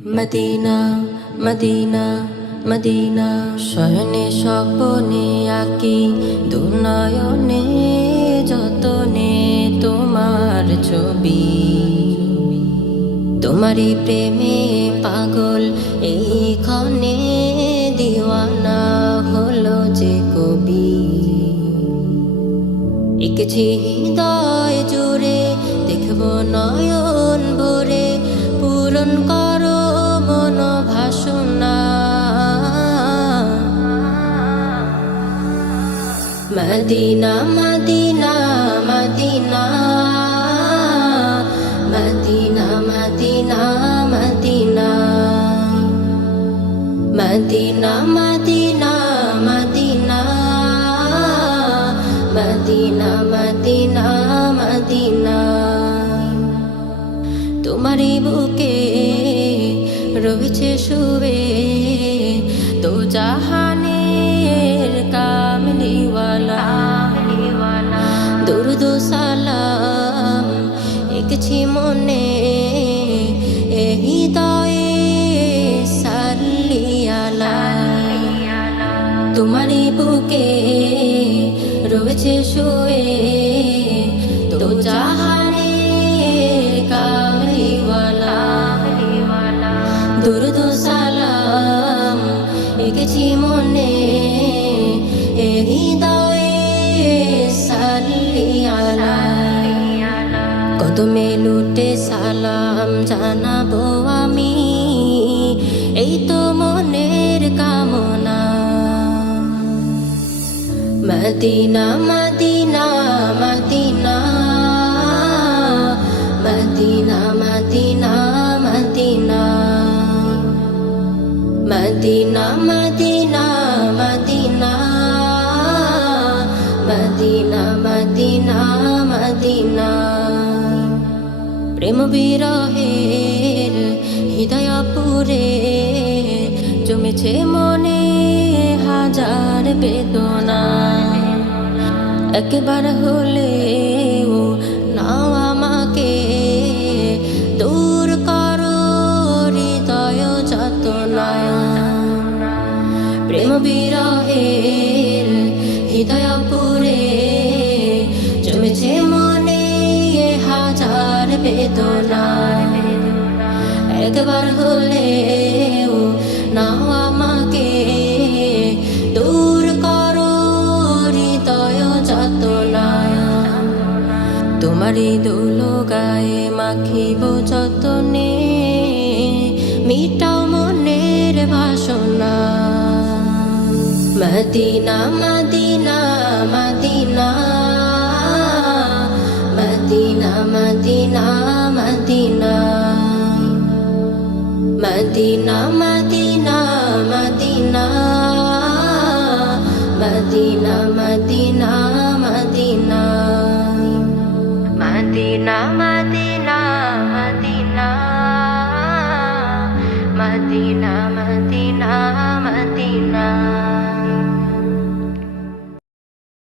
Medina Medina Medina শয়নে স্বপনে আঁকি দুনয়নে যতনে তোমার ছবি। তোমারই প্রেমে পাগল এইখানে দিওয়ানা হলো যে কবি। এঁকেছি হৃদয় জুড়ে দেখব নয়ন ভরে পূরণ করো মন ভাসনা। Medina Medina Medina Medina Medina Medina Medina Medina Medina Medina Medina Medina. তোমারই বুকে রয়েছে শুয়ে তো জাহানের কামলিওয়ালা। দুরুদ সালাম এঁকেছি মনে এ হৃদয়ে সাল্লিয়ালা। তোমারই বুকে রয়েছে শুয়ে তো জাহানের কামলিওয়ালা। দুরুদ সালাম এঁকেছি মনে এ হৃদয়ে সাল্লিয়ালা। কদমে লুটে সালাম জানাবো আমি, এই তো মনের কামনা। Medina Medina Medina Medina Medina Medina Medina Medina Medina Medina Medina Medina. প্রেম বিরহের হৃদয় পুরে জমেছে মনে হাজার বেদনা। একবার হলেও নাও আমাকে দূর করো হৃদয় যাতনা। প্রেম বিরহের হৃদয় পুরে জমেছে মনে হাজার বেদনা। একবার হলেও নাও আমাকে দূর করো হৃদয় যাতনা। তোমারই দুলো গায়ে মাখিব যতনে মিটাও মনের বাসনা। Medina Medina Medina Medina Medina Medina Medina Medina Medina Medina Medina Medina Medina.